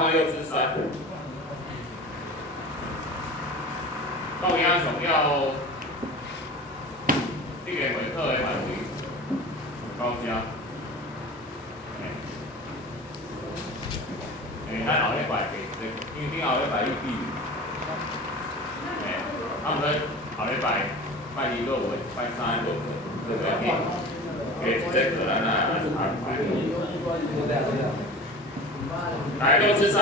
看6之3，同样想要这个回课的范围高加，咱后礼拜因为顶后礼拜你比，啊，毋过后礼拜拜2个月、拜3个月就会比，这个咱安排。来6之3。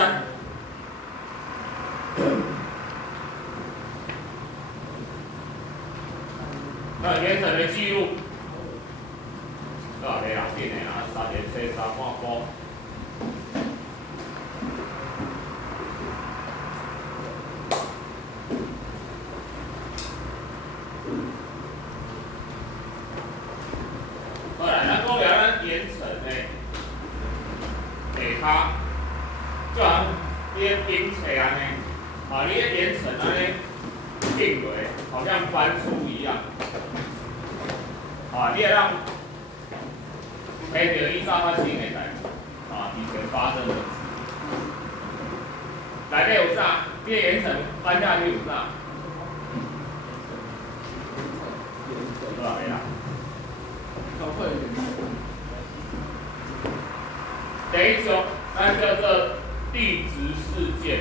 那原程的记录，啊，没啦，变的啦，3点7、3半波。好啦，咱讲了咱原程的下骹，就好像你的冰册安尼，啊，你的原程安尼定落，好像翻书一样。啊，你要让每个依照发生的代志，啊，以前发生的事，内底有啥？你的原程翻下去有啥？多少没啦？第一种，咱叫做地质事件。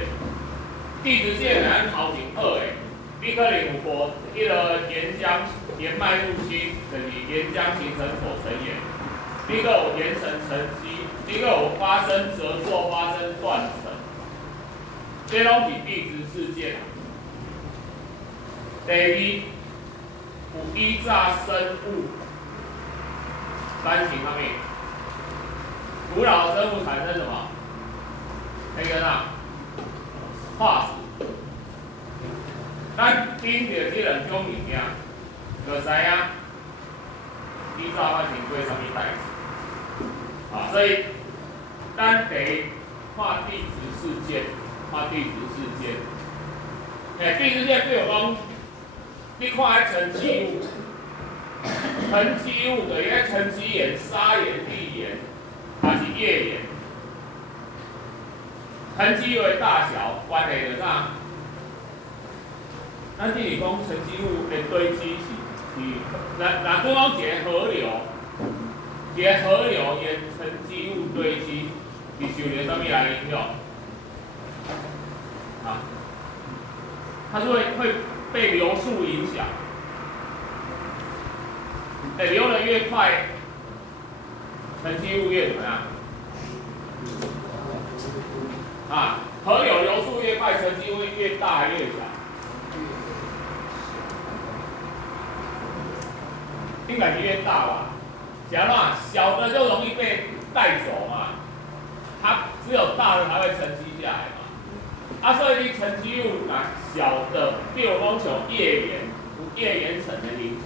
地质事件咱头前学的，你可能有过迄个岩脉入侵，就是岩浆形成火成岩。你个有岩层沉积，你个有发生折挫、发生断层，这拢是地质事件。第二，有依炸生物，三型方面，古老生物产生什么？那个啥，化石。咱盯着这两种物件，就知影依照发生过什么代志。啊，所以咱得看地质事件，看地质事件。地质事件比如讲，你看迄沉积物，沉积物就是迄沉积岩、砂岩、砾岩，还是页岩。沉积物的大小关系着啥？咱比如讲沉积物的堆积若做讲一个河流，伊沉积物堆积，是受到什么来影响？啊，它是会被流速影响。流得越快，沉积物越怎么样？啊，河流流速越快，沉积物越大还越小？应该是越大吧？假如小的就容易被带走嘛，它只有大的才会沉积下来嘛。所以你沉积物小的，比如讲像页岩层的形成，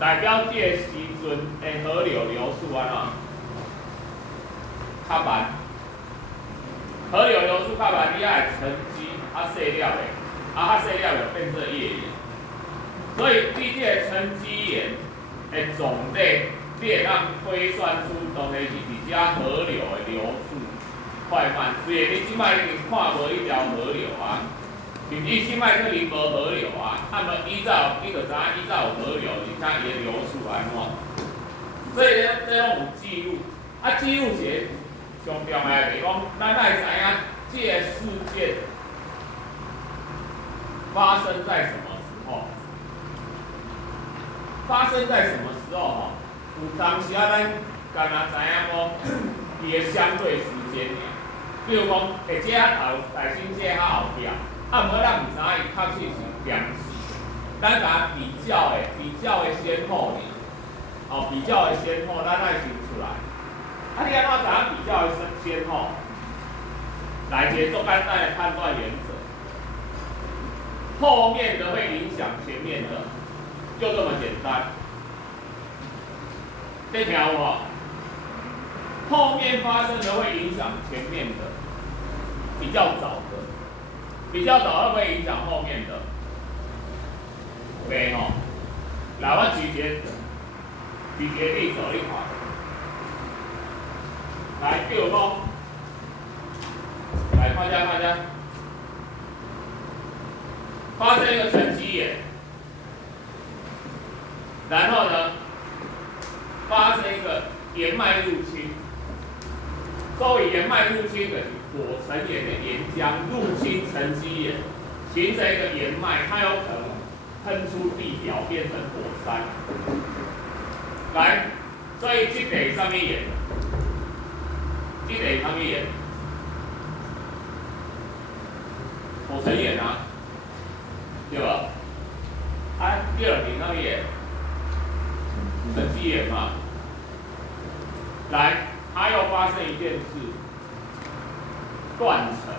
代表这个时阵的河流流速较慢。河流流速较慢，你爱沉积细了的，细了就变做页岩。所以你这个沉积岩的种类，你会当推算出当然是伫遮河流的流速快慢。虽然你即摆已经看无迄条河流啊，甚至即摆可能无河流啊，你就知影依照有河流，而且伊的流速安怎。所以呢，这种有记录，记录是上重要的地方，咱爱知影这个事件发生在什么时候。发生在什么时候？有当时咱敢若知影讲，伊的相对时间尔。比如讲，这较头，大新这较后壁，毋过咱毋知影伊确实是点时。咱甲比较的先后尔，比较的先后，咱爱想出来。你安怎知影比较的先后？来一个做简单的判断原则，后面的会影响前面的。就这么简单，这条后面发生的会影响前面的，比较早会不会影响后面的？袂来，我举一个例子，你看。来，比如讲，看一下，发生一个沉积岩，然后呢，发生一个岩脉入侵。所谓岩脉入侵就是火成岩的岩浆入侵沉积岩，形成一个岩脉，它有可能喷出地表变成火山。来，所以这个上面岩，这个上面岩，火成岩啊，对吧？啊，第二名上面岩，沉积岩嘛。来。它又发生一件事，断层。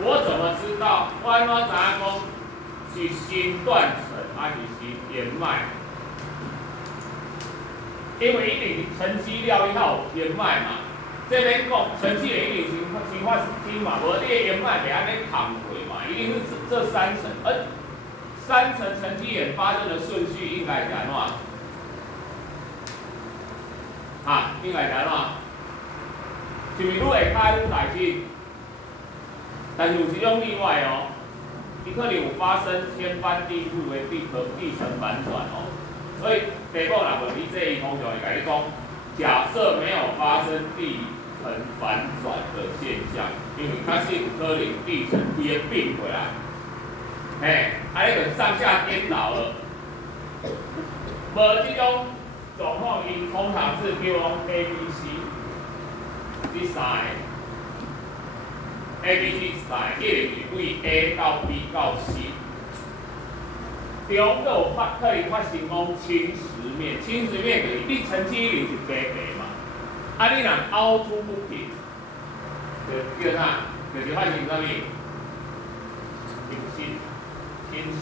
我怎么知道弯弯杂工是新断层还是新岩脉？因为一定沉积了以后岩脉嘛，这边讲沉积岩一定先发生嘛，无你的岩脉袂安尼扛过嘛，一定是这三层，而三层沉积岩发生的顺序应该是安怎？啊，应该是安怎？是毋是愈会开愈大进？但是有一种例外哦，伊可能有发生天翻地覆的地层反转哦。所以题目若问你这一通常会甲你讲，假设没有发生地层反转的现象，因为它是有可能地层规个变回来。你就上下颠倒了。无这种状况，伊通常是叫讲 A、B、C， 第三个 A、B、C 三个，一定是为 A 到 B 到 C。中有可能发生讲侵蚀面，侵蚀面就是你沉积一定是白白嘛，啊你若凹凸不平，就叫啥？就是发生啥物？侵蚀，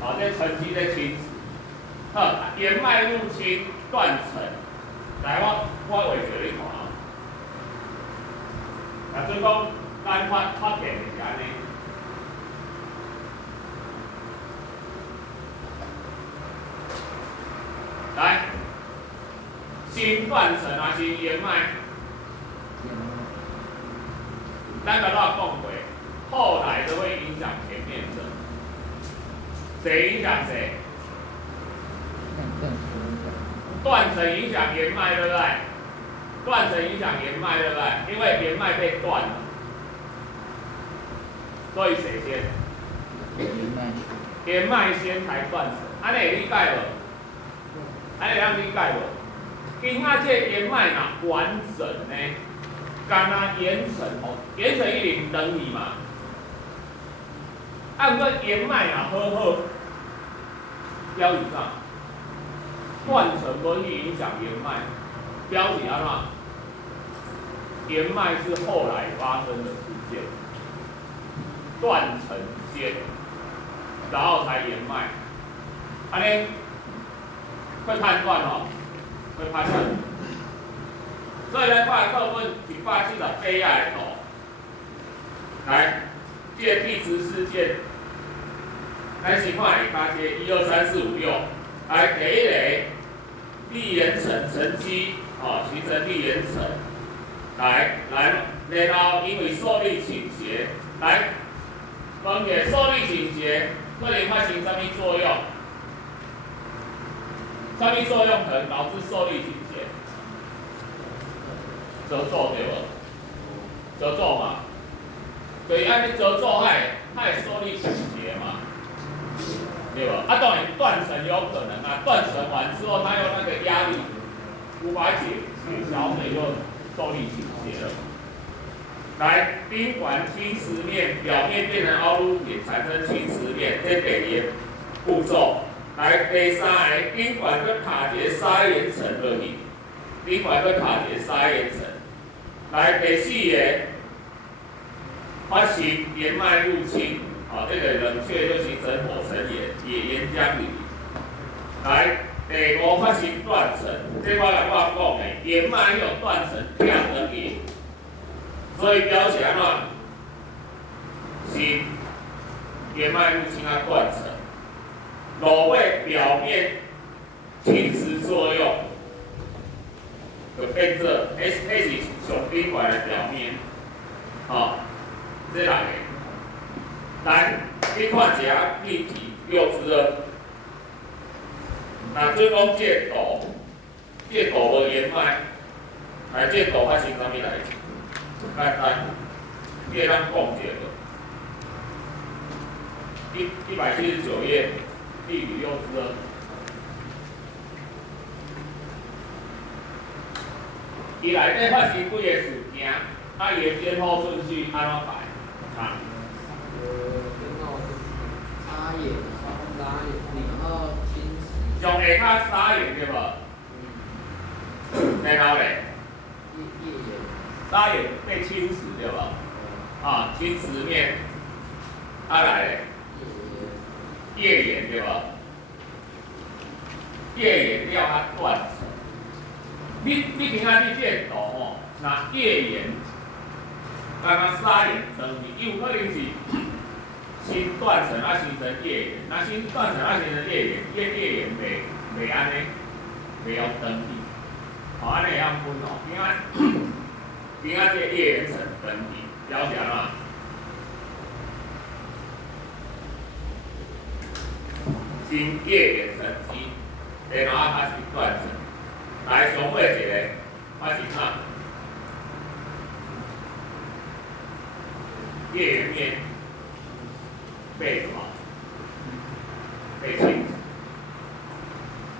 好，这沉积在侵蚀。好，岩脉入侵断层，来我画给你看啊。啊，所以讲咱发现的是安尼。来，新断层啊，是岩脉，咱刚刚讲过，后来都会影响前面者。谁影响谁？断层影响岩脉，对不对？断层影响岩脉，对不对？因为岩脉被断了，所以谁先？岩脉先才断层，安尼会理解无？安尼通理解无？今仔这岩脉若完整呢，干那岩层哦，岩层一定等你嘛。啊，毋过岩脉若好好，标以上，断层无去影响岩脉，标是安怎？岩脉是后来发生的事件，断层先，然后才岩脉。安尼会判断哦，会判断。所以咱看课本178页图，来，这个地质事件。咱先看下这1、2、3、4、5、6，来第一个砾岩层沉积，形成砾岩层，然后因为受力倾斜，来，分解受力倾斜可能发生什么作用？什么作用可能导致受力倾斜？折皱对无？折皱嘛，所以按你折皱，它会受力倾斜嘛。对吧？啊，当然断层有可能啊，断层完之后，它用那个压力无法解消，所以就受力倾斜了。来，冰管侵蚀面表面变成凹凸点，产生侵蚀面，这第二个步骤。来，第三个冰管跟塔结砂岩层落去，冰管跟塔结砂岩层。来，第四个发生岩脉入侵。这个冷却就形成火成岩浆里。来，第五发生断层，这我来讲的，岩脉有断层跳等于，所以标起来嘛，是岩脉入侵啊断层，裸位表面侵蚀作用，就变做 S 是上顶块的表面，这6个。咱你看一下例题6之2，那做讲这图，这图无圆满，这图发生啥物代志？简单，你咱讲一下。179页，例题6之2。伊内底发生几个事件，伊的编号顺序安怎排？沙眼、然后金石。上下较沙眼对无？然后咧？叶眼。沙眼被侵蚀对无？侵蚀面。来咧？叶眼对无？叶眼了较断层。你今仔日这图那叶眼，刚刚沙眼成你有可能是新断层形成叶眼，那新断层形成叶眼，叶眼袂安尼，袂用登记，安尼样分今仔这叶眼层登记，了解嘛？新叶眼层基，然后它是断层。来，上尾一个发生啥？叶缘面被什么？被侵蚀。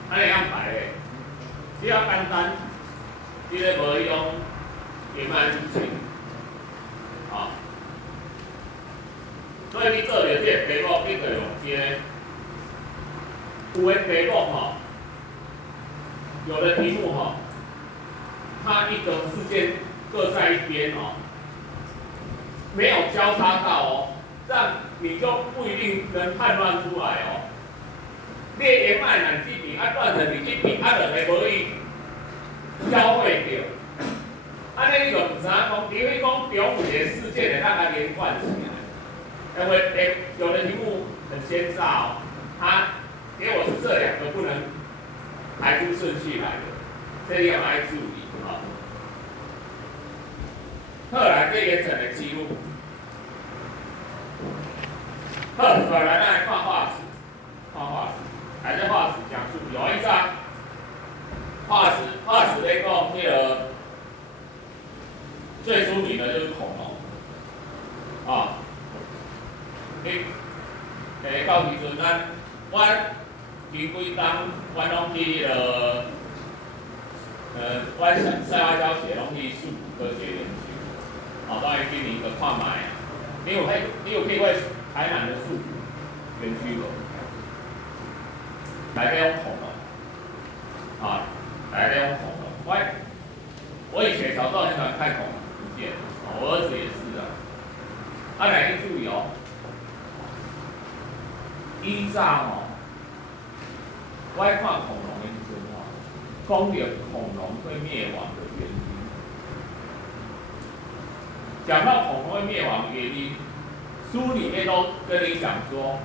安尼样排咧，只要简单，这个无用圆满事情，所以你做着这个题目，你就用这个有的题目有的题目它一个事件各在一边没有交叉到这样你就不一定能判断出来你圆满两支笔断成你一笔两个无去交汇到，安尼你就唔知影讲，除非讲中有一个事件会让它连贯起来，因为有的题目很奸诈它给我是这2个不能排出顺序来的，这要爱注意好，来这原层的记录。好，再来咱看化石，来这化石讲述有一张化石咧讲这个最出名的就是恐龙到时阵我前几天我拢去我校外教学拢去树木科学园区，当然今年个看卖你有去过台南的树木园区无？来咧恐龙，来咧恐龙。我以前小时候很喜欢看恐龙图片，我儿子也是来去注意依照我看恐龙的时阵讲到恐龙会灭亡的原因。讲到恐龙会灭亡的原因，书里面都跟你讲说，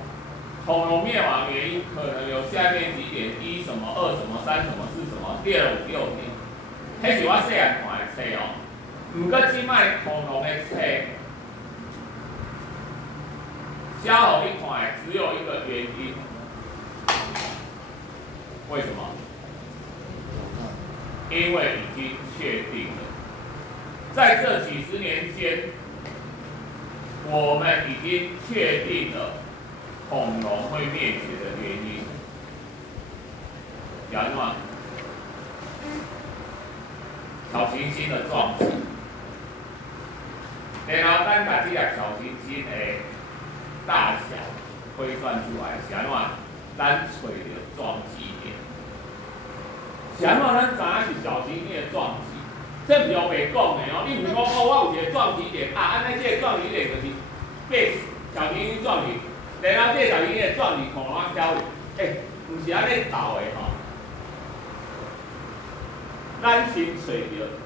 恐龙灭亡的原因可能有下面几点：1什么，2什么，3什么，4什么，2、5、6点。迄是我细汉看的册不过即摆恐龙的册，写互你看的只有一个原因。为什么？因为已经确定了，在这几十年间，我们已经确定了恐龙会灭绝的原因。讲什么？小行星的撞击，然后咱把这个小行星的大小推算出来，是安怎？咱找到撞击点。是安怎？咱知影是小行星的撞击，这不袂讲的你唔是讲我有一个撞击点安尼这个撞击点就是被小行星撞击，然后这个小行星的撞击恐龙啊交流，唔是安尼导的咱先找到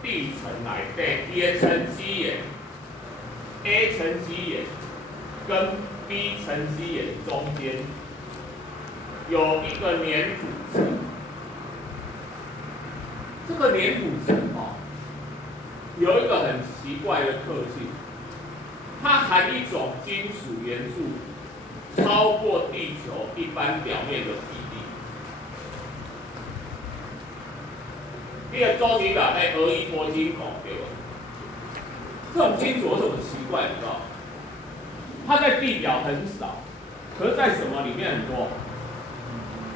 地层内底伊的沉积岩 A 沉积岩跟 B 沉积岩中间有一个粘土层，这个黏土层有一个很奇怪的特性，它含一种金属元素超过地球一般表面的比例。这个周期表在俄伊铂金汞对吧？这种金属有什么奇怪？你知道？它在地表很少，可是在什么里面很多？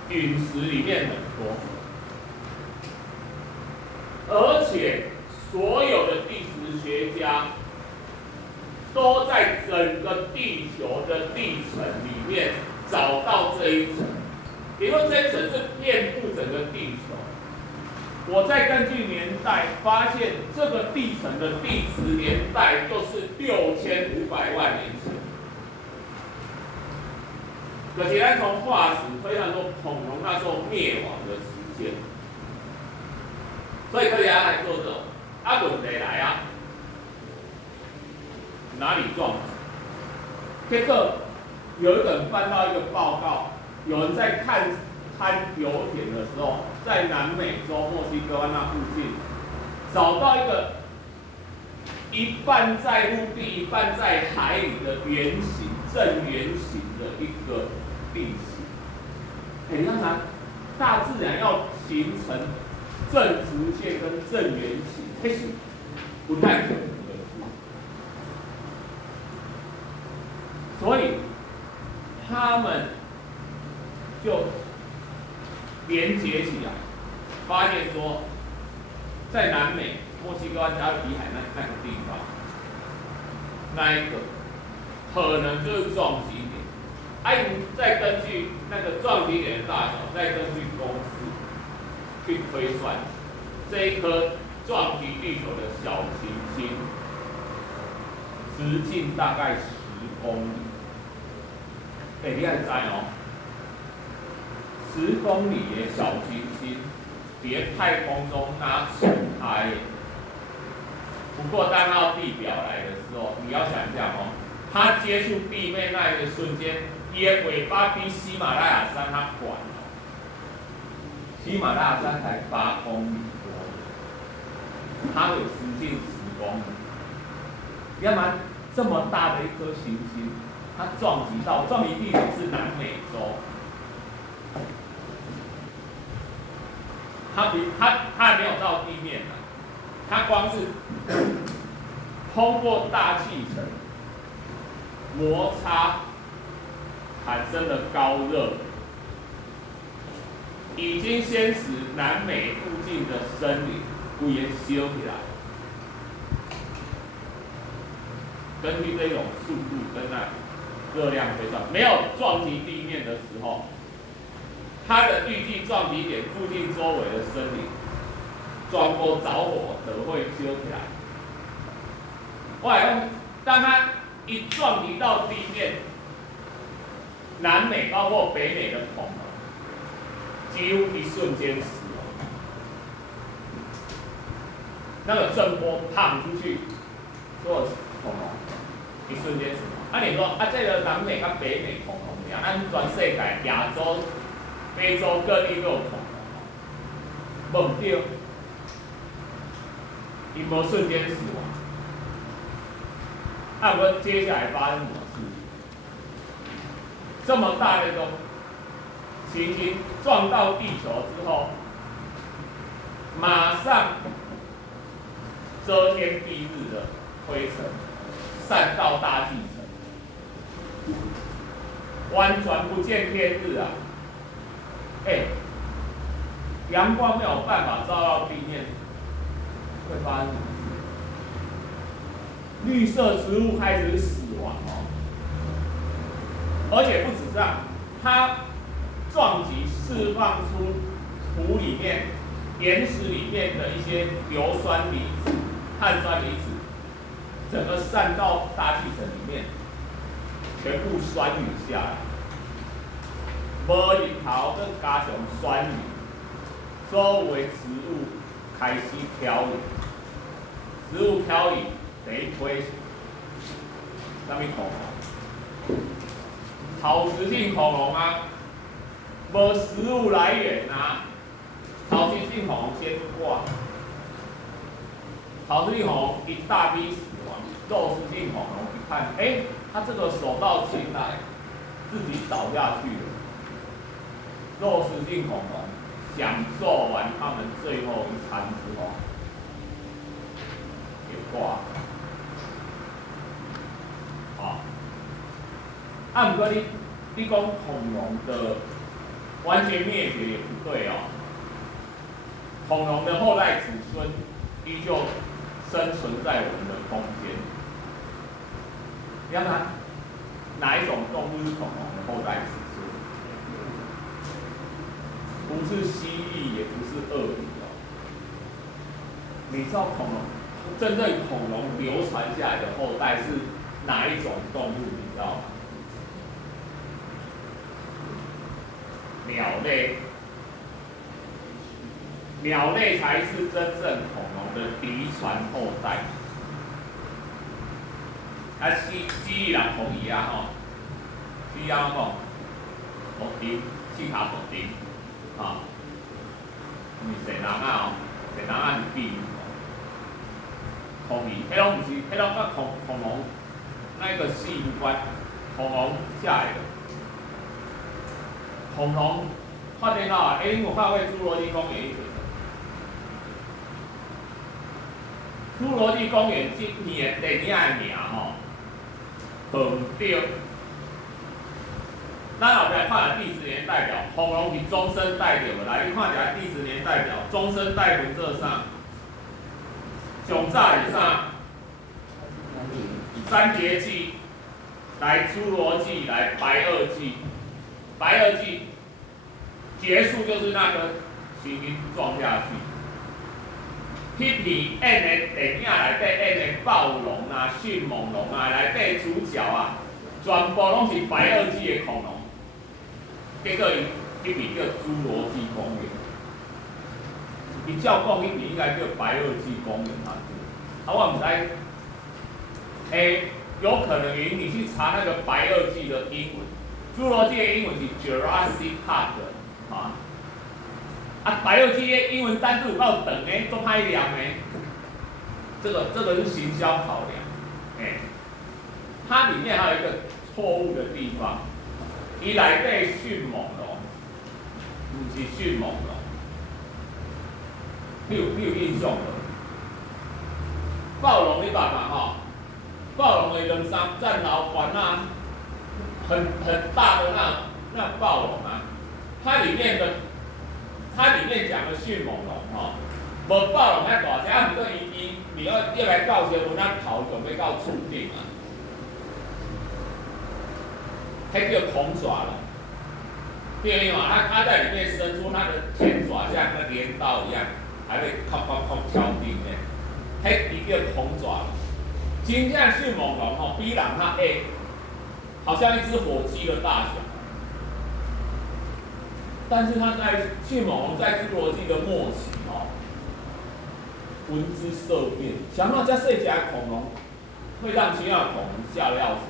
陨石里面很多，而且所有的地质学家都在整个地球的地层里面找到这一层，也就是这一层是遍布整个地球。我再根据年代发现，这个地层的地质年代就是6500万年前。可是咱从化石推断说恐龙那时候灭亡的时间，所以科学家来做这种。问题来啊，哪里撞击？结果有一个人翻到一个报告，有人在看油田的时候，在南美洲墨西哥湾那附近找到一个一半在陆地、一半在海里的圆形、正圆形的一个地形。你看看，大自然要形成正直线跟正圆形，这是不太可能的事。所以他们就连接起来，发现说，在南美墨西哥湾加勒比海那个地方，那一个可能就是撞击点。再根据那个撞击点的大小，再根据公式去推算这一颗撞击地球的小行星直径大概10公里。你看知哦，10公里的小行星在太空中它很开耶。不过当它到地表来的时候，你要想一下它接触地面那一个瞬间，它的尾巴比喜马拉雅山它短喜马拉雅山才8公里多，它有直径10公里。你看嘛，这么大的一颗行星，它撞击地点是南美洲，它还没有到地面呢，它光是通过大气层摩擦产生的高热，已经先使南美附近的森林规个烧起来。根据这种速度跟那热量推算，没有撞击地面的时候，它的预计撞击点附近周围的森林，全部着火就会烧起来。我来讲，当它一撞击到地面，南美包括北美的恐龙，几乎一瞬间死亡。那个震波胖出去，所有恐龙一瞬间死亡。你说这个南美跟北美恐龙一样，咱全世界亚洲、非洲各地都有恐龙，无对，伊无瞬间死亡。不过接下来发生什么事？这么大的一个行星撞到地球之后，马上遮天蔽日的灰尘散到大气层，完全不见天日啊！阳光没有办法照到地面，会发生什么事？绿色植物开始死亡而且不止这样，它撞击释放出土里面、岩石里面的一些硫酸离子、碳酸离子，整个散到大气层里面，全部酸雨下来。无日头，更加上酸雨，所有的植物开始漂移。植物漂移，第一批什么恐龙？草食性恐龙啊，无食物来源啊，草食性恐龙先挂，草食性恐龙一大批死亡，肉食性恐龙一看，它这个手到擒来，自己倒下去了。肉食性恐龙享受完他们最后一餐之后，也挂了。好，不过你讲恐龙的完全灭绝也不对哦。恐龙的后代子孙依旧生存在我们的空间。你看看，哪一种动物是恐龙的后代子孙？不是蜥蜴，也不是鳄鱼哦。你知道真正恐龙流传下来的后代是哪一种动物？你知道吗？鸟类。鸟类才是真正恐龙的嫡传后代。蜥蜴人同意啊吼，蜥蜴人讲，伏丁，四脚伏丁，是神人啊神人是比喻，同意，迄拢毋是，迄拢甲恐龙那个系无关，恐龙下来的，恐龙发现到你有看过《侏罗纪公园》一本？《侏罗纪公园》今年电影的名吼，很对。咱后壁看下地质年代表，恐龙是中生代表的。来，你看一下地质年代表，中生代文这上，上早是啥？三节纪，来侏罗纪，来白垩纪，白垩纪结束就是那个行星撞下去。迄片演的电影内底演的暴龙啊、迅猛龙啊，内底主角啊，全部拢是白垩纪的恐龙。结果伊迄片叫侏罗纪公园，伊照讲迄片应该叫白垩纪公园嘛。我唔知，有可能你去查那个白垩纪的英文，侏罗纪的英文是 Jurassic Park 白垩纪的英文单字有够长诶，都歹念诶。这个是行销考量，它里面还有一个错误的地方，伊内底迅猛龙，不是迅猛龙，你有印象无？暴龙你捌嘛吼？暴龙的两三战老环啊，很大的那暴龙啊，它里面讲的迅猛龙无暴龙遐大只，毋过伊要来到时阵，咱头准备到厝顶啊，迄叫恐爪龙，对嘛？它在里面伸出它的前爪，像那镰刀一样，还会敲敲顶的，迄伊叫恐爪龙。真正迅猛龙比人较矮，好像一只火鸡的大小。但是它在迅猛龙在侏罗纪的末期闻之色变，想到这细只恐龙会让其他恐龙吓得要死。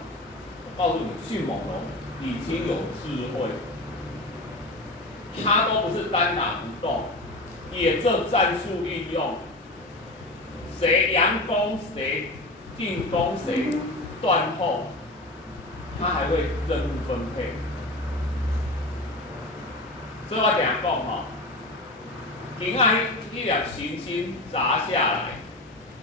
我告诉你，迅猛龙已经有智慧，它都不是单打不动，也这战术运用，谁佯攻谁进攻谁断后，它还会任务分配。所以我常讲今仔一粒行星砸下来，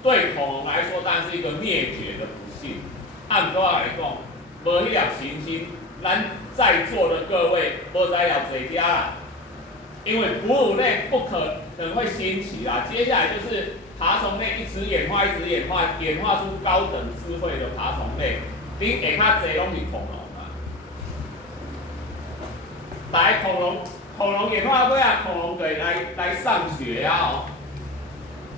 对恐龙来说当然是一个灭绝的不幸。按我来讲，无迄粒行星，咱在座的各位无在了坐家啦，因为哺乳类不可能会兴起啦。接下来就是爬虫类一直演化，演化出高等智慧的爬虫类。恁下较侪拢是恐龙啊，来恐龙演化到尾啊，恐龙可以来上学啊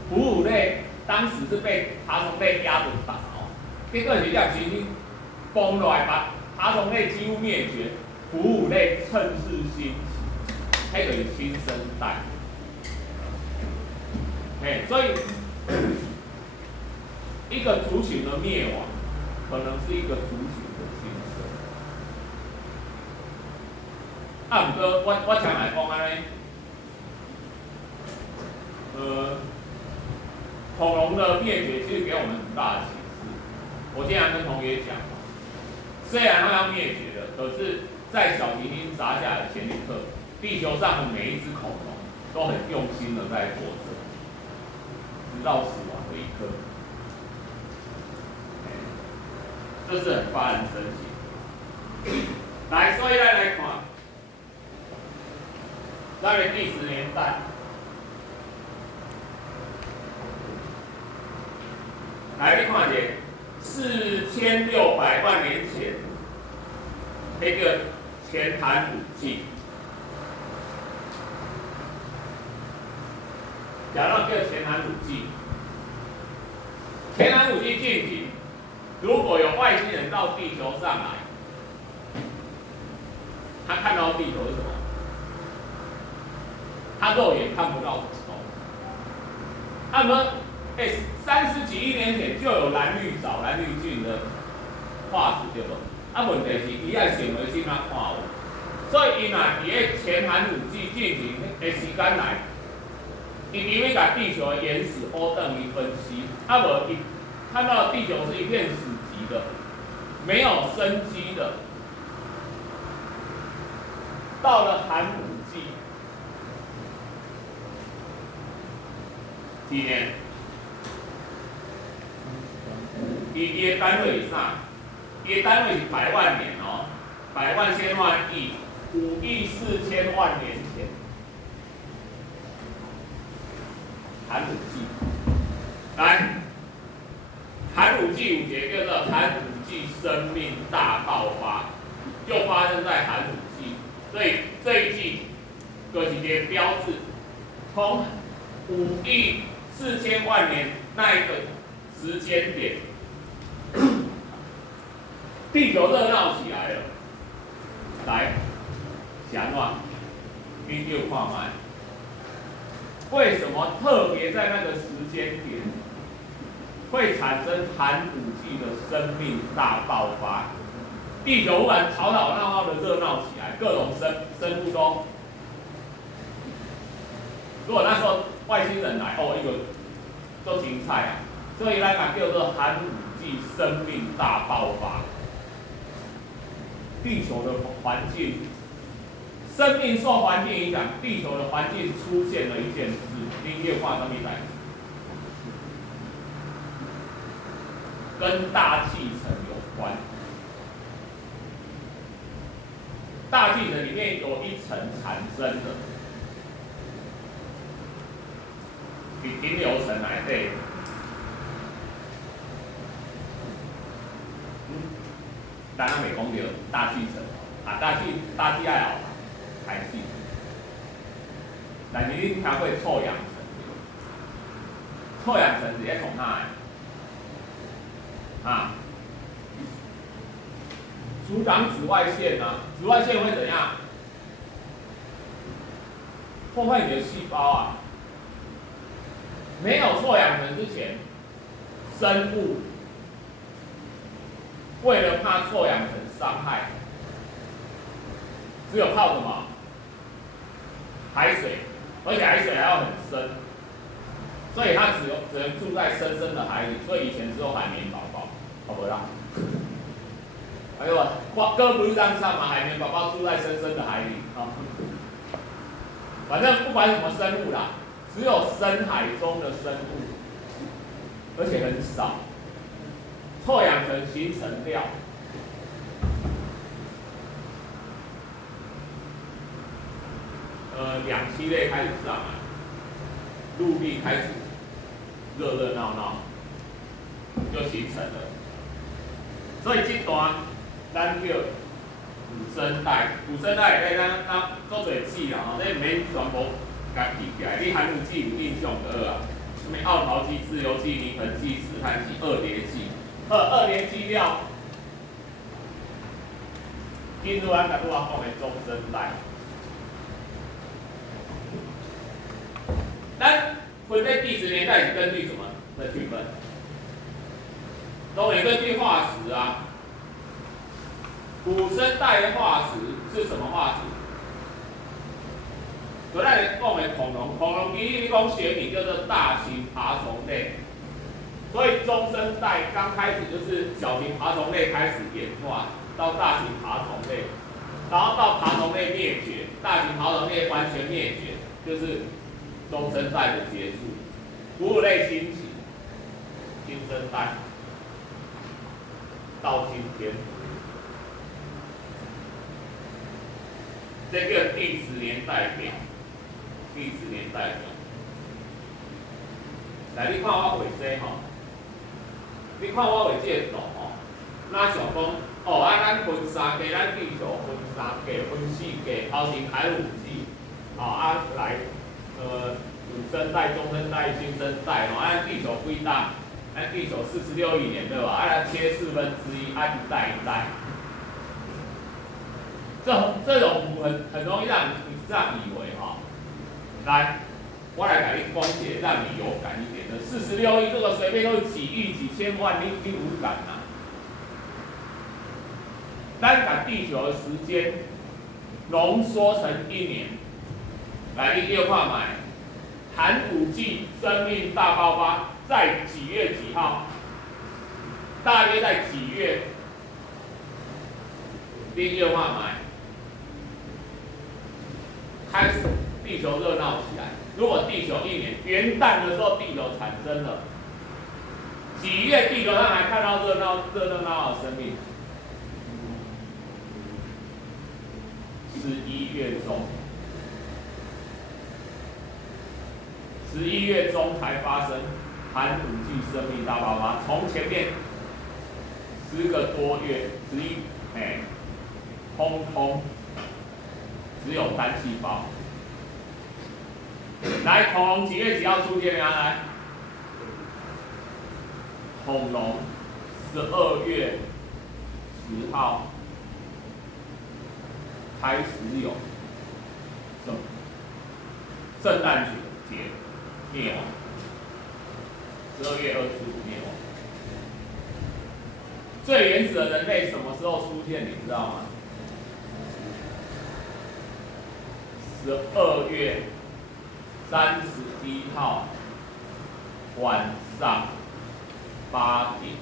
哺乳类当时是被爬虫类压着打结果是粒行星崩落来，把爬虫类几乎灭绝，哺乳类趁势兴起，迄就是新生代。所以一个族群的灭亡，可能是一个族群的新生。不过我常来讲安尼，恐龙的灭绝其实给我们很大的启示。我经常跟同学讲，虽然它要灭绝了，可是，在小行星砸下的前一刻，地球上的每一只恐龙都很用心的在活着，直到死亡的一刻。这是很发人深省。来，所以咱来看，咱的第10年代，来你看一下，4600万年前，那个前寒武纪，讲到这个前寒武纪，前寒武纪进行。如果有外星人到地球上来，他看到地球是什么？他肉眼看不到什么东西。他们30几亿年前就有蓝绿藻、蓝绿菌的化石，对不？问题是伊爱成为怎啊看有？所以伊若伫个前寒武纪进行的时间内，伊因为把地球的原始乌等于分析，无伊看到地球是一片死寂的，没有生机的。到了寒武纪，几年？伊的单位是啥？伊的单位是百万年哦，百万千万亿，5亿4千万年前，寒武纪。来。寒武纪有一个叫做寒武纪生命大爆发，就发生在寒武纪，所以这一季就是一个标志，从5亿4千万年那一个时间点，地球热闹起来了。来，想嘛，你就看嘛，为什么特别在那个时间点？会产生寒武纪的生命大爆发，地球忽然吵吵闹闹的热闹起来，各种生物都。如果那时候外星人来，一个都精彩啊！所以咱讲叫做寒武纪生命大爆发。地球的环境，生命受环境影响，地球的环境出现了一件事，你越看什么代志？跟大气层有关，大气层里面有一层产生的，停留层内底，咱还未讲到大气层啊，大气爱后排气，但是你听过臭氧层？臭氧层是在从哪来？阻挡紫外线啊，紫外线会怎样？破坏你的细胞啊！没有臭氧层之前，生物为了怕臭氧层伤害，只有靠什么？海水，而且海水还要很深，所以它只能住在深深的海里，所以以前只有海绵宝宝，好不啦？哎呦，歌不是这样唱吗？海绵宝宝住在深深的海里啊。反正不管什么生物啦，只有深海中的生物，而且很少。臭氧层形成料，氧气类开始上来，陆地开始热热闹闹，就形成了。所以这段咱叫古生代，古生代咧，咱做侪字啦吼，你唔免全部家记起来。你寒武纪有印象就好啊，什么奥陶纪、自由纪、泥盆纪、石炭纪、二叠纪，二叠纪了，进入咱甲拄仔讲的中生代。咱分类第10年代是根据什么的区分？都得根据化石啊。古生代的化石是什么化石？所以咱讲的恐龙，恐龙其实你讲学名叫做大型爬虫类。所以中生代刚开始就是小型爬虫类开始演化到大型爬虫类，然后到爬虫类灭绝，大型爬虫类完全灭绝，就是中生代的结束。哺乳类兴起，新生代到今天，这个历史年代表，历史年代表。来，你看我画这吼。你看我画这个图吼，咱想讲，哦，咱分三格，咱地球分三格、分四格，后面还有字，来，古生代、中生代、新生代，咱地球几大？咱地球46亿年对吧？来切1/4，一代一代。这种很容易让你这样以为哈。来，我来给你讲解，让你有感一点的。46亿，这个随便都是几亿、几千万，你无感啊？咱把地球的时间浓缩成1年，来，你电话买，寒武纪生命大爆发在几月几号？大约在几月？你电话买，开始地球热闹起来。如果地球1年元旦的时候地球产生了，几月地球上还看到热闹的生命？11月中，11月中才发生寒武纪生命大爆发，从前面10个多月，11通通只有单细胞。来，恐龙几月几号出现啊？来，恐龙12月10号开始有圣诞节灭亡，12月25灭亡。最原始的人类什么时候出现？你知道吗？12月31号晚上8点。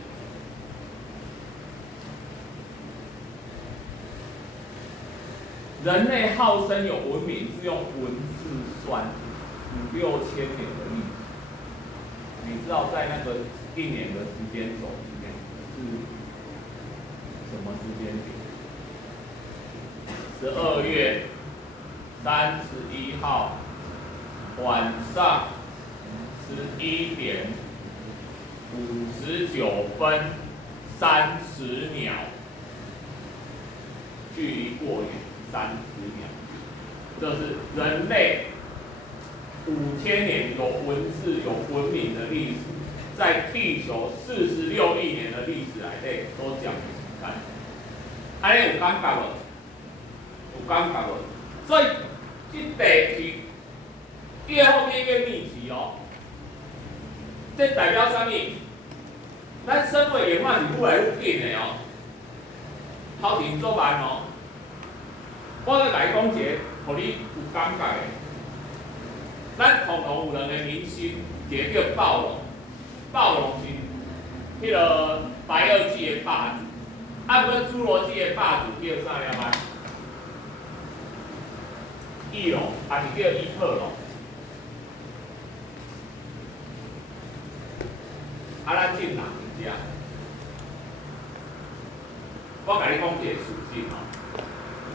人类号称有文明是用文字算5、6千年的历史。你知道在那个1年的时间轴里面是什么时间点？12月31号晚上11点59分30秒，距离过远30秒。这是人类5000年有文字、有文明的历史，在地球46亿年的历史来内都讲给你看。安尼有感觉无？有感觉无？所以这地是越后面越密集哦。这代表什么？咱生活演化是愈来愈紧的哦，头前做慢哦。我再来讲一个，互你有感觉的。咱恐龙有2个明星，一个叫暴龙，暴龙是迄个白垩纪的霸主，不过侏罗纪的霸主叫啥了吗？翼龙，还是叫伊特龙？咱进人一下，我甲你讲一个属性哦，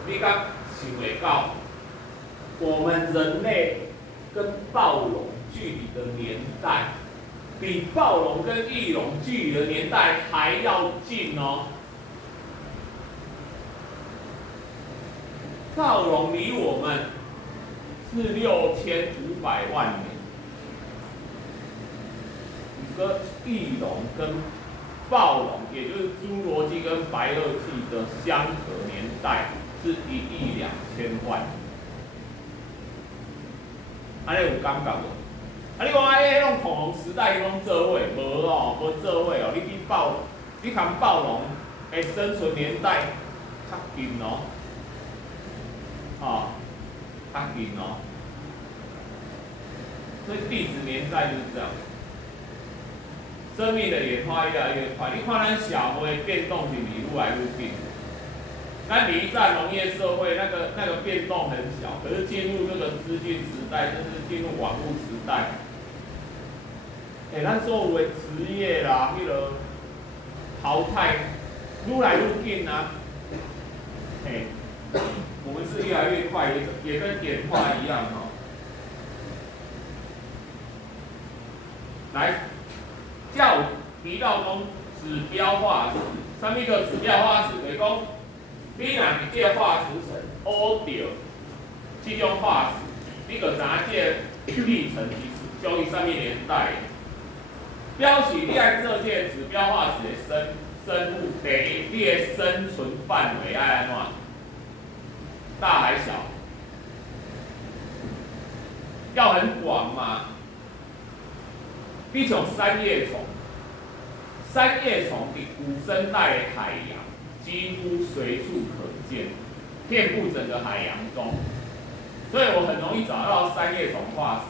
你敢想袂到，我们人类跟暴龙距离的年代，比暴龙跟翼龙距离的年代还要近哦。暴龙离我们是6500万年。跟翼龙跟暴龙，也就是侏罗纪跟白垩纪的相隔年代是1亿2000万。安尼有感觉无？你讲迄种恐龙时代，拢做伙无哦，无做伙哦。你看暴龙的生存年代较近哦，较近哦。所以地质年代就是这样。生命的演化越来越快，你看咱社会变动是愈来愈紧。咱离战农业社会那个变动很小，可是进入这个资讯时代，甚至进入网络时代，咱所有的职业啦，迄个淘汰愈来愈紧啊。我们是越来越快，也跟演化一样哈。来，叫提到讲指标化石，什么叫指标化石？就是讲，你若伫这个化石层挖到这种化石，你就知影这个历程是属于什么年代。表示你爱做这个指标化石的生物，第一，你的生存范围爱安怎？大还小？要很广嘛。你像三叶虫，三叶虫的古生代的海洋几乎随处可见，遍布整个海洋中，所以我很容易找到三叶虫化石。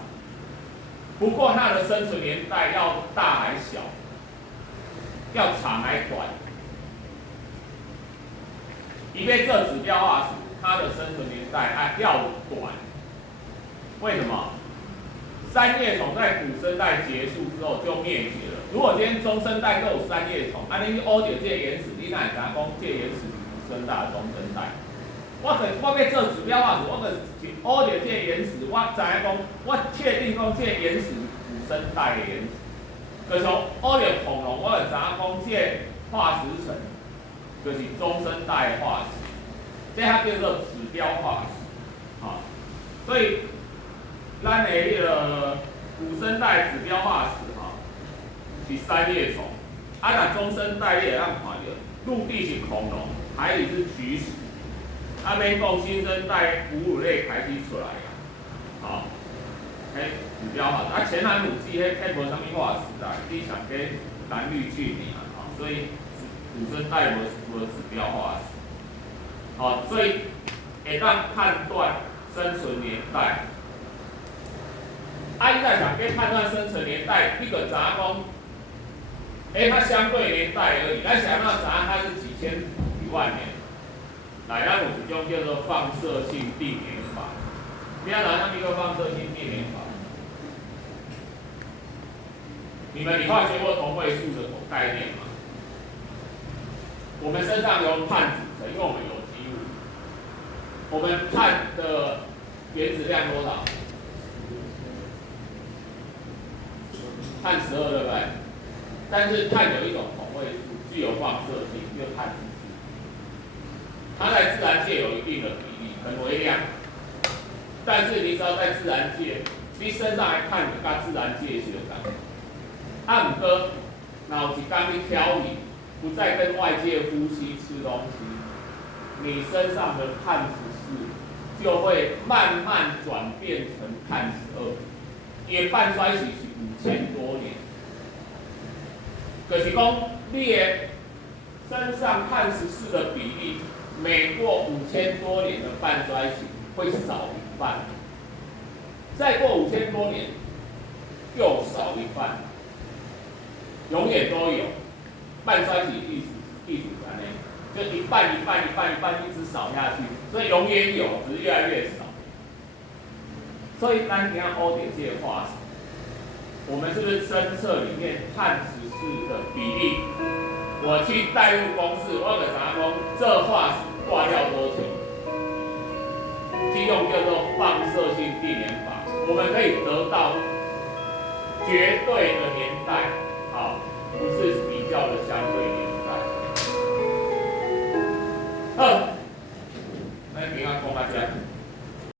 不过它的生存年代要大还小，要长还短。一被这指标化石，它的生存年代要短。为什么？三叶虫在古生代结束之后就灭绝了。如果今天中生代都有三叶虫，你去挖到这个岩石，你哪会知影讲这个岩石是古生代、中生代？我要做指标化石，我就是挖到这个岩石，我知影讲，我确定讲这个岩石古生代的岩石。就像挖到恐龙，我就知影讲这个化石层就是中生代的化石，这它叫做指标化石，所以咱的迄个古生代指标化石是三叶虫，若中生代你会当看到，陆地是恐龙，海里是渠石。免讲新生代哺乳类开始出来啊，指标化石。前寒武纪迄无啥物化石啦，你上个蓝绿菌尔，所以古生代无指标化石。所以会当判断生存年代。你在上个判断生存年代，你就知影讲，它相对年代而已。咱想要知影它是几千几万年。来，咱有一种叫做放射性定年法。你要拿什么叫放射性定年法？你们理化学过同位素的概念吗？我们身上有碳组成，因为我们有机物。我们碳的原子量多少？碳12，对不对？但是碳有一种同位素，具有放射性，叫碳14。它在自然界有一定的比例，很微量。但是你只要在自然界，你身上的碳就跟自然界相同。不过，若有一天你挑你，不再跟外界呼吸吃东西，你身上的碳14就会慢慢转变成碳12，因为半衰期是5000多年。就是讲，你的身上碳14的比例，每过5000多年的半衰期会少一半，再过5000多年又少一半，永远都有。半衰期意思呢，就一半一半一直少下去，所以永远有，只是越来越少。所以咱今仔挖到这个化石，我们是不是侦测里面碳14的比例？我去代入公式，我就知影讲这化石挂掉多久？这种叫做放射性定年法，我们可以得到绝对的年代，不是比较的相对年代。那今仔讲到这。